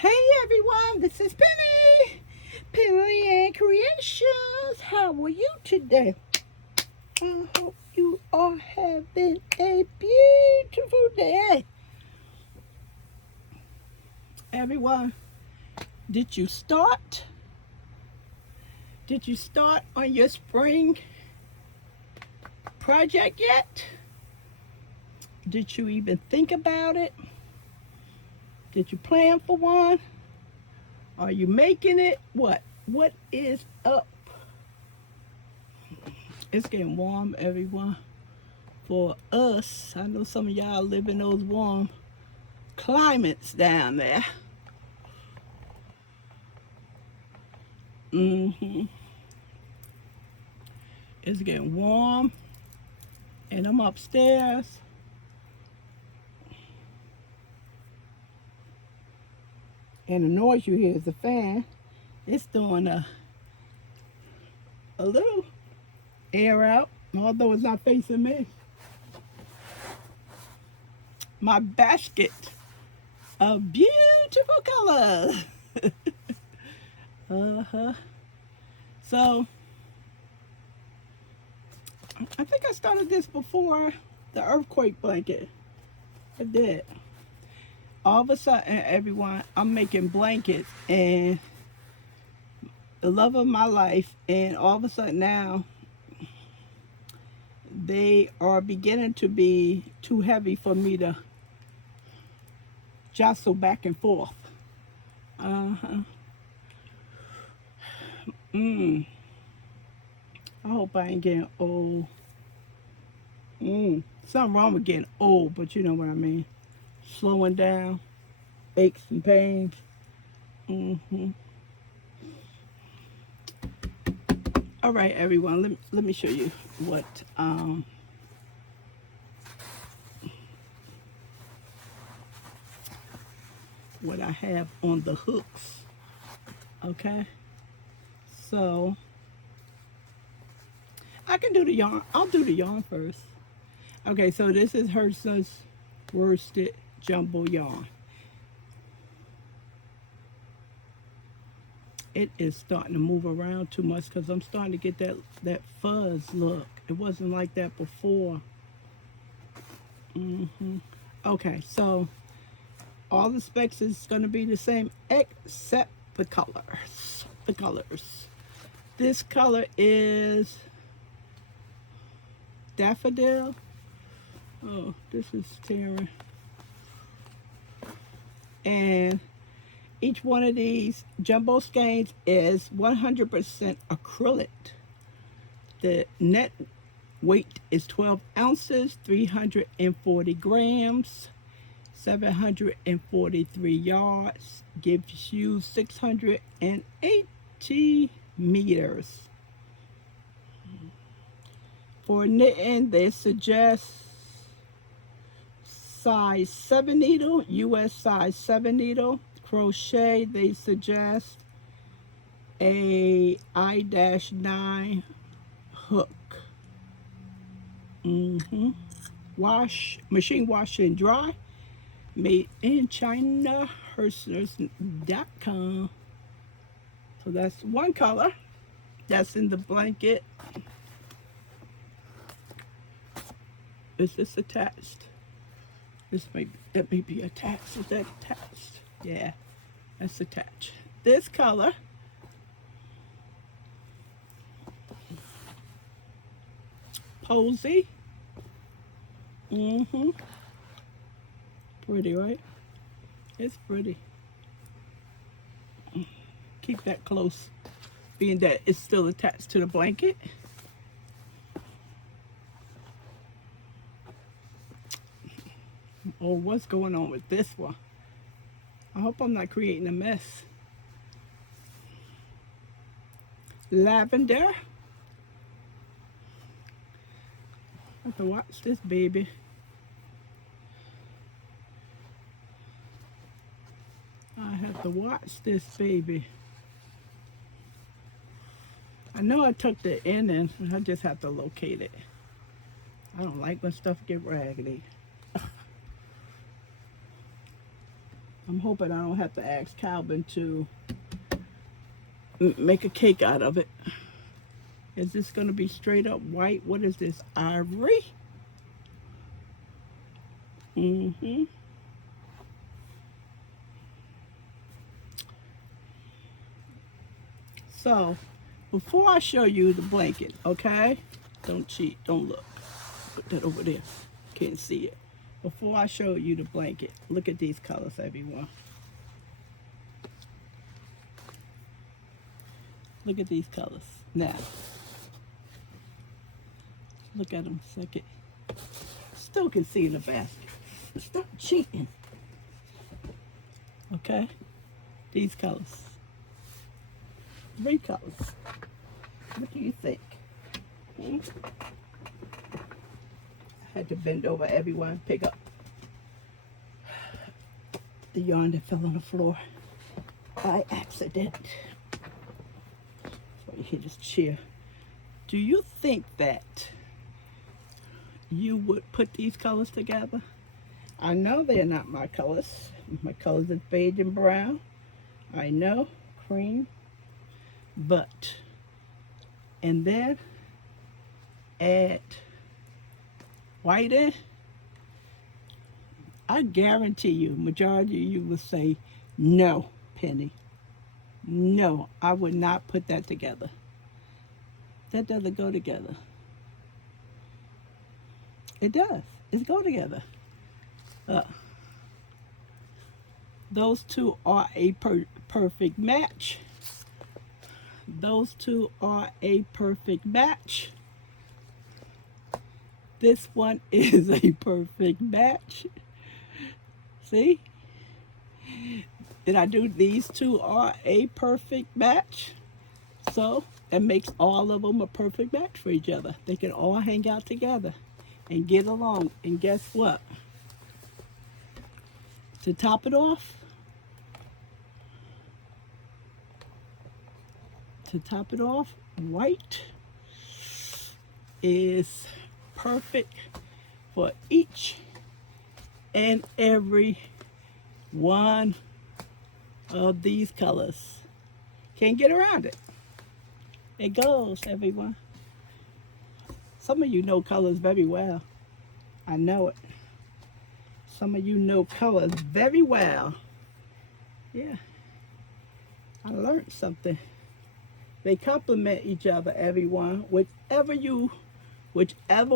Hey everyone, this is Penley-Ann Creations. How are you today? I hope you are having a beautiful day. Everyone, did you start? Did you start on your spring project yet? Did you even think about it? Did you plan for one? Are you making it? What is up? It's getting warm, everyone. For us, I know some of y'all live in those warm climates down there. It's getting warm, and I'm upstairs. And the noise you hear is the fan. It's doing a little air out, although it's not facing me. My basket of beautiful colors. So, I think I started this before the earthquake blanket. I did. All of a sudden, everyone, I'm making blankets and the love of my life, and all of a sudden now they are beginning to be too heavy for me to jostle back and forth. I hope I ain't getting old. Something wrong with getting old, but you know what I mean. Slowing down, aches and pains. All right, everyone. Let me show you what I have on the hooks. Okay. So I can do the yarn. I'll do the yarn first. Okay, so this is Hersa's worsted jumbo yarn. It is starting to move around too much because I'm starting to get that fuzz look. It wasn't like that before. Okay, so all the specs is going to be the same except the colors. This color is daffodil. Oh, this is tearing. And each one of these jumbo skeins is 100% acrylic. The net weight is 12 ounces, 340 grams, 743 yards, gives you 680 meters. For knitting, they suggest size 7 needle, US size 7 needle. Crochet, they suggest a I-9 hook. Machine wash and dry. Made in China, Hersers.com. So that's one color. That's in the blanket. Is this attached? That may be attached. Is that attached? Yeah, that's attached. This color Posy. Pretty, right? It's pretty. Keep that close, being that it's still attached to the blanket. Oh, what's going on with this one? I hope I'm not creating a mess. Lavender. I have to watch this baby. I have to watch this baby. I know I tucked it in and I just have to locate it. I don't like when stuff get raggedy. I'm hoping I don't have to ask Calvin to make a cake out of it. Is this going to be straight up white? What is this? Ivory? So, before I show you the blanket, okay? Don't cheat. Don't look. Put that over there. Can't see it. Before I show you the blanket, look at these colors, everyone. Look at these colors. Now, look at them a second. Still can see in the basket. Stop cheating. Okay? These colors. 3 colors. What do you think? I had to bend over everyone, pick up the yarn that fell on the floor by accident. So you hear this chair. Do you think that you would put these colors together? I know they're not my colors. My colors are beige and brown. I know, cream. But, and then add white in. I guarantee you, majority of you will say, no, Penny. No, I would not put that together. That doesn't go together. It does. It's go together. Those two are a perfect match. Those two are a perfect match. This one is a perfect match. See? Did I do? These two are a perfect match. So that makes all of them a perfect match for each other. They can all hang out together and get along. And guess what? To top it off, white is perfect for each and every one of these colors. Can't get around it. It goes, everyone. Some of you know colors very well. I know it. Some of you know colors very well. Yeah. I learned something. They complement each other, everyone. Whichever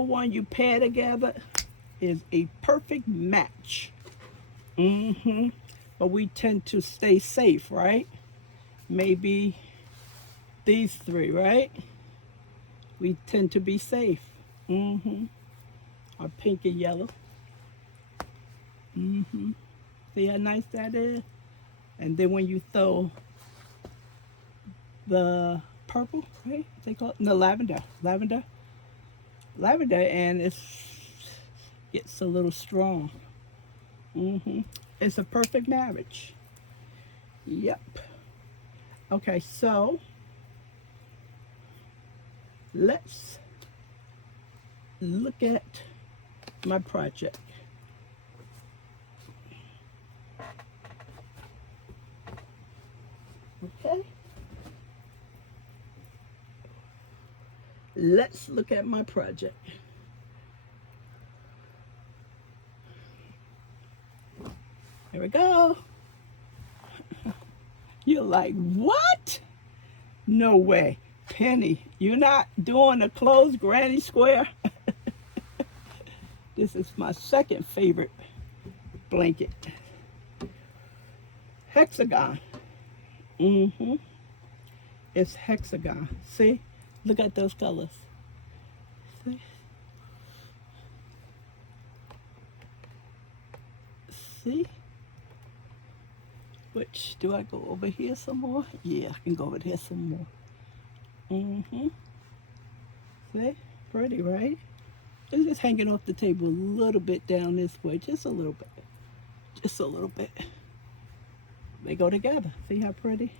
one you pair together is a perfect match. But we tend to stay safe, right? Maybe these 3, right? We tend to be safe. Or pink and yellow. See how nice that is? And then when you throw the purple, right? They call it the lavender, and it gets a little strong. It's a perfect marriage. Yep. Okay, so let's look at my project. Okay. Let's look at my project. Here we go. You're like, what? No way. Penny, you're not doing a closed granny square? This is my second favorite blanket. Hexagon. It's Hexagon. See? Look at those colors. See? See? Which, do I go over here some more? Yeah, I can go over here some more. See? Pretty, right? It's just hanging off the table a little bit down this way. Just a little bit. Just a little bit. They go together. See how pretty?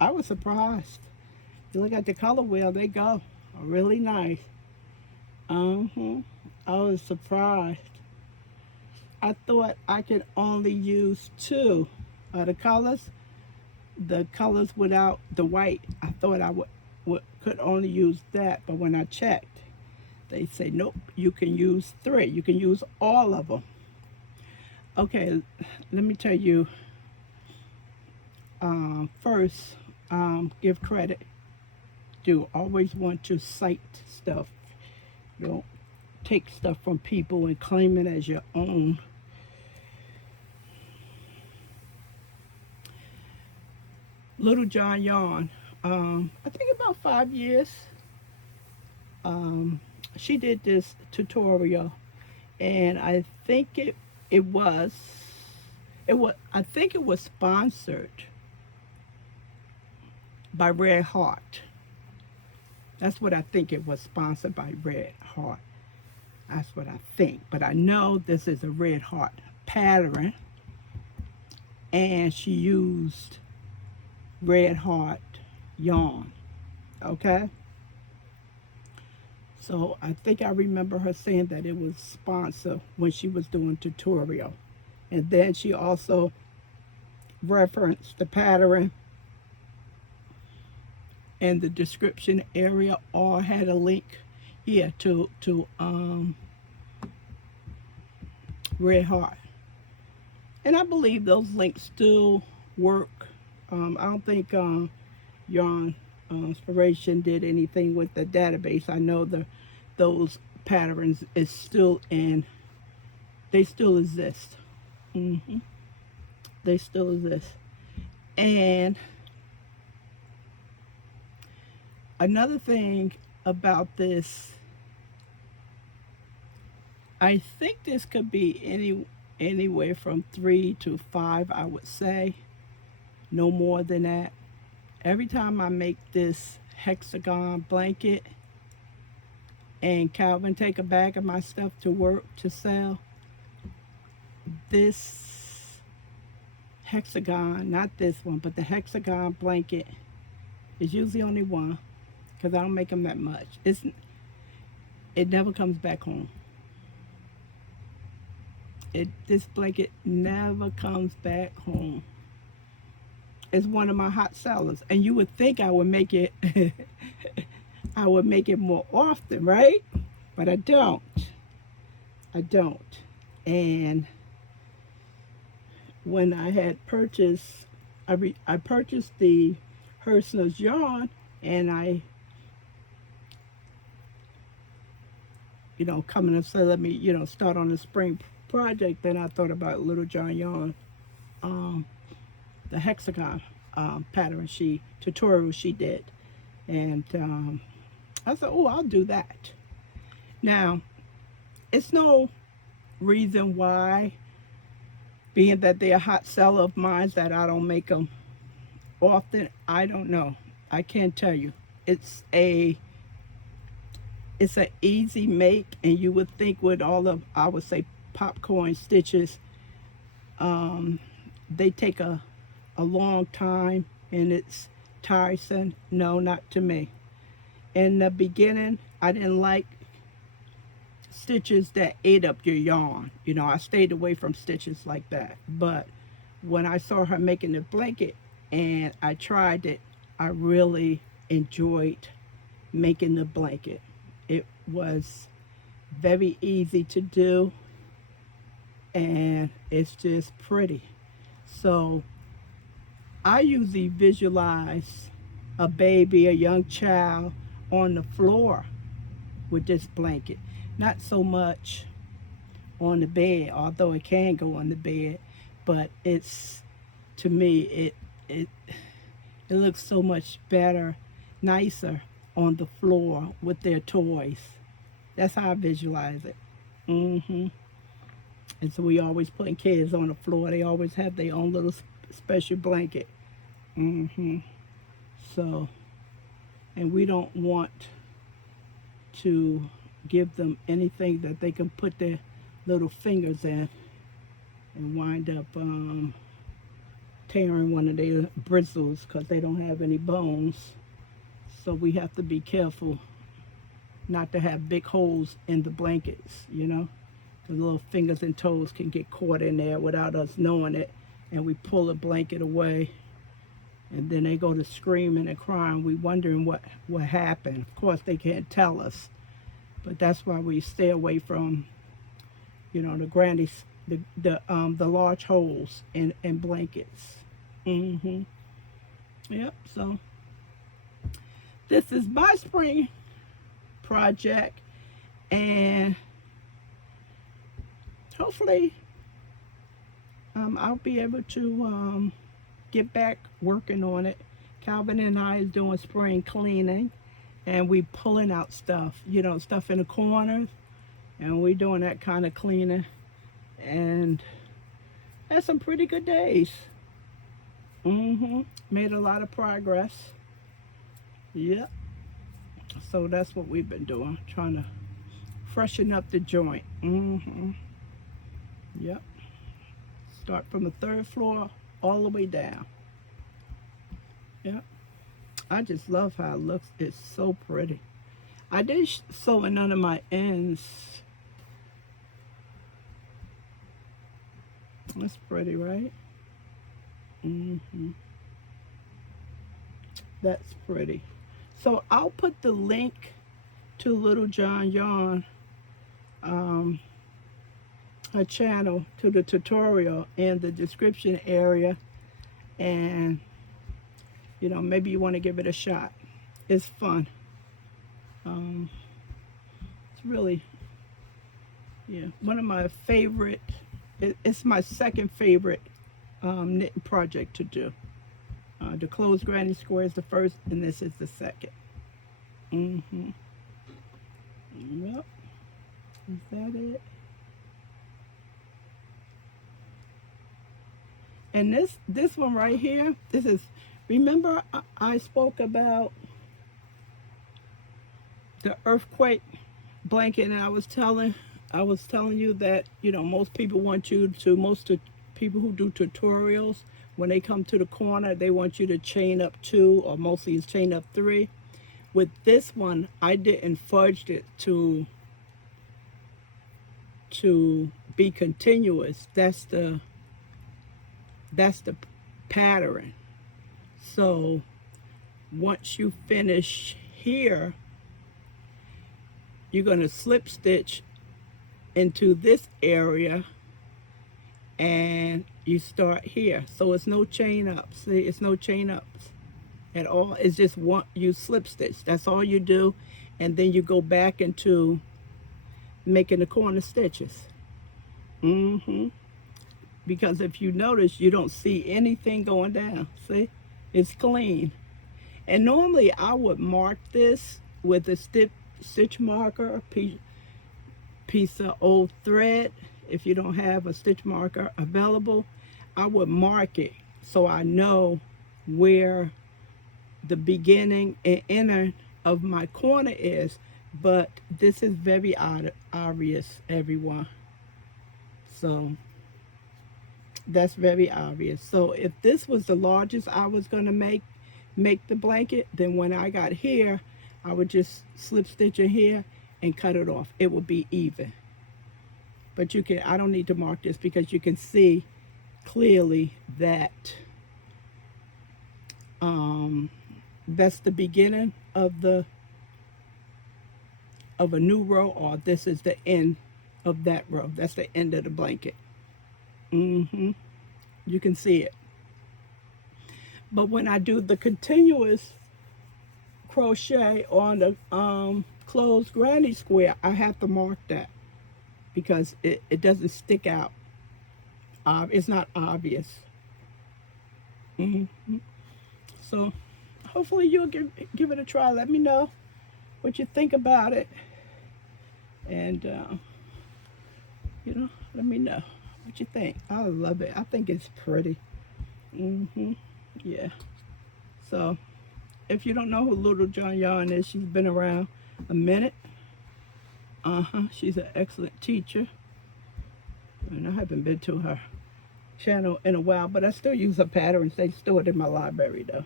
I was surprised. You look at the color wheel, they go really nice. I was surprised. I thought I could only use two of the colors without the white. I thought I could only use that, but when I checked, they say nope, you can use three. You can use all of them. Okay, let me tell you. First, give credit. Do always want to cite stuff. Don't take stuff from people and claim it as your own. Little John Yarn. I think about 5 years. She did this tutorial, and I think it was I think it was sponsored by Red Heart. That's what I think, it was sponsored by Red Heart. That's what I think. But I know this is a Red Heart pattern, and she used Red Heart yarn. Okay? So I think I remember her saying that it was sponsored when she was doing tutorial. And then she also referenced the pattern in the description area, or had a link here to Red Heart. And I believe those links still work. I don't think Yarn Inspiration did anything with the database. I know those patterns is still in. They still exist. They still exist. And another thing about this, I think this could be anywhere from 3 to 5, I would say. No more than that. Every time I make this hexagon blanket and Calvin take a bag of my stuff to work to sell, this hexagon, not this one, but the hexagon blanket is usually only one, because I don't make them that much. It never comes back home. This blanket never comes back home. It's one of my hot sellers, and you would think I would make it I would make it more often, right? But I don't. And when I had purchased, I purchased the Hersner's yarn, and I, coming and said, let me, start on the spring project. Then I thought about Little John Yarn, the hexagon pattern tutorial she did. And I said, oh, I'll do that. Now, it's no reason why, being that they're a hot seller of mine, that I don't make them often. I don't know. I can't tell you. It's an easy make, and you would think with all of, I would say, popcorn stitches, they take a long time, and it's tiresome. No, not to me. In the beginning, I didn't like stitches that ate up your yarn. I stayed away from stitches like that. But when I saw her making the blanket and I tried it, I really enjoyed making the blanket. It was very easy to do, and it's just pretty. So I usually visualize a baby, a young child on the floor with this blanket. Not so much on the bed, although it can go on the bed, but to me, it looks so much better, nicer on the floor with their toys. That's how I visualize it. And so we always putting kids on the floor. They always have their own little special blanket. So, and we don't want to give them anything that they can put their little fingers in and wind up tearing one of their bristles, because they don't have any bones. So we have to be careful not to have big holes in the blankets, The little fingers and toes can get caught in there without us knowing it, and we pull the blanket away, and then they go to screaming and crying. We wondering what happened. Of course, they can't tell us, but that's why we stay away from, you know, the grannies, the large holes in blankets. Yep. So this is my spring project, and hopefully I'll be able to get back working on it. Calvin and I is doing spring cleaning, and we pulling out stuff, you know, stuff in the corners, and we doing that kind of cleaning, and had some pretty good days. Made a lot of progress. Yep. So that's what we've been doing, trying to freshen up the joint. Yep. Start from the 3rd floor all the way down. Yep. I just love how it looks. It's so pretty. I did sew in none of my ends. That's pretty, right? That's pretty. So I'll put the link to Little John Yarn, her channel, to the tutorial in the description area, and you know, maybe you want to give it a shot. It's fun. It's really, yeah, one of my favorite. It's my 2nd favorite knitting project to do. The closed granny square is the first, and this is the 2nd. Yep. Is that it? And this one right here, this is, remember I spoke about the earthquake blanket, and I was telling you that, you know, most people want you to, most of people who do tutorials, when they come to the corner, they want you to chain up 2, or mostly it's chain up 3. With this one, I didn't fudge it to be continuous. That's the pattern. So once you finish here, you're going to slip stitch into this area, and you start here. So it's no chain ups. See, it's no chain ups at all. It's just one, you slip stitch. That's all you do, and then you go back into making the corner stitches. Because if you notice, you don't see anything going down. See, it's clean. And normally I would mark this with a stitch marker, a piece of old thread. If you don't have a stitch marker available, I would mark it so I know where the beginning and end of my corner is. But this is very obvious, everyone. So that's very obvious. So if this was the largest I was going to make the blanket, then when I got here, I would just slip stitch in here and cut it off. It would be even. But you can, I don't need to mark this because you can see clearly that that's the beginning of a new row, or this is the end of that row. That's the end of the blanket. You can see it. But when I do the continuous crochet on the closed granny square, I have to mark that because it doesn't stick out. It's not obvious. So hopefully you'll give it a try. Let me know what you think about it, and you know, let me know what you think. I love it. I think it's pretty. Yeah. So if you don't know who Little John Yarn is, she's been around a minute. She's an excellent teacher, and I haven't been to her channel in a while, but I still use her patterns. They stored in my library though.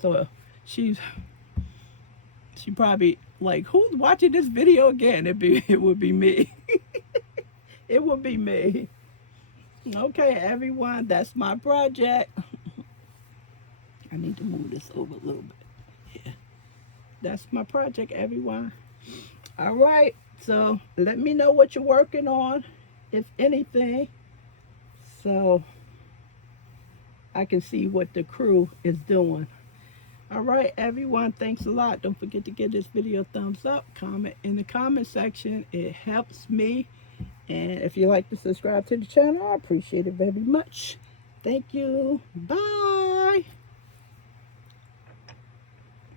So she probably like, who's watching this video again? It would be me. It would be me. Okay, everyone, that's my project. I need to move this over a little bit. Yeah, that's my project, everyone. All right, so let me know what you're working on, if anything, so I can see what the crew is doing. All right, everyone, thanks a lot. Don't forget to give this video a thumbs up, comment in the comment section. It helps me. And if you like to subscribe to the channel, I appreciate it very much. Thank you. Bye.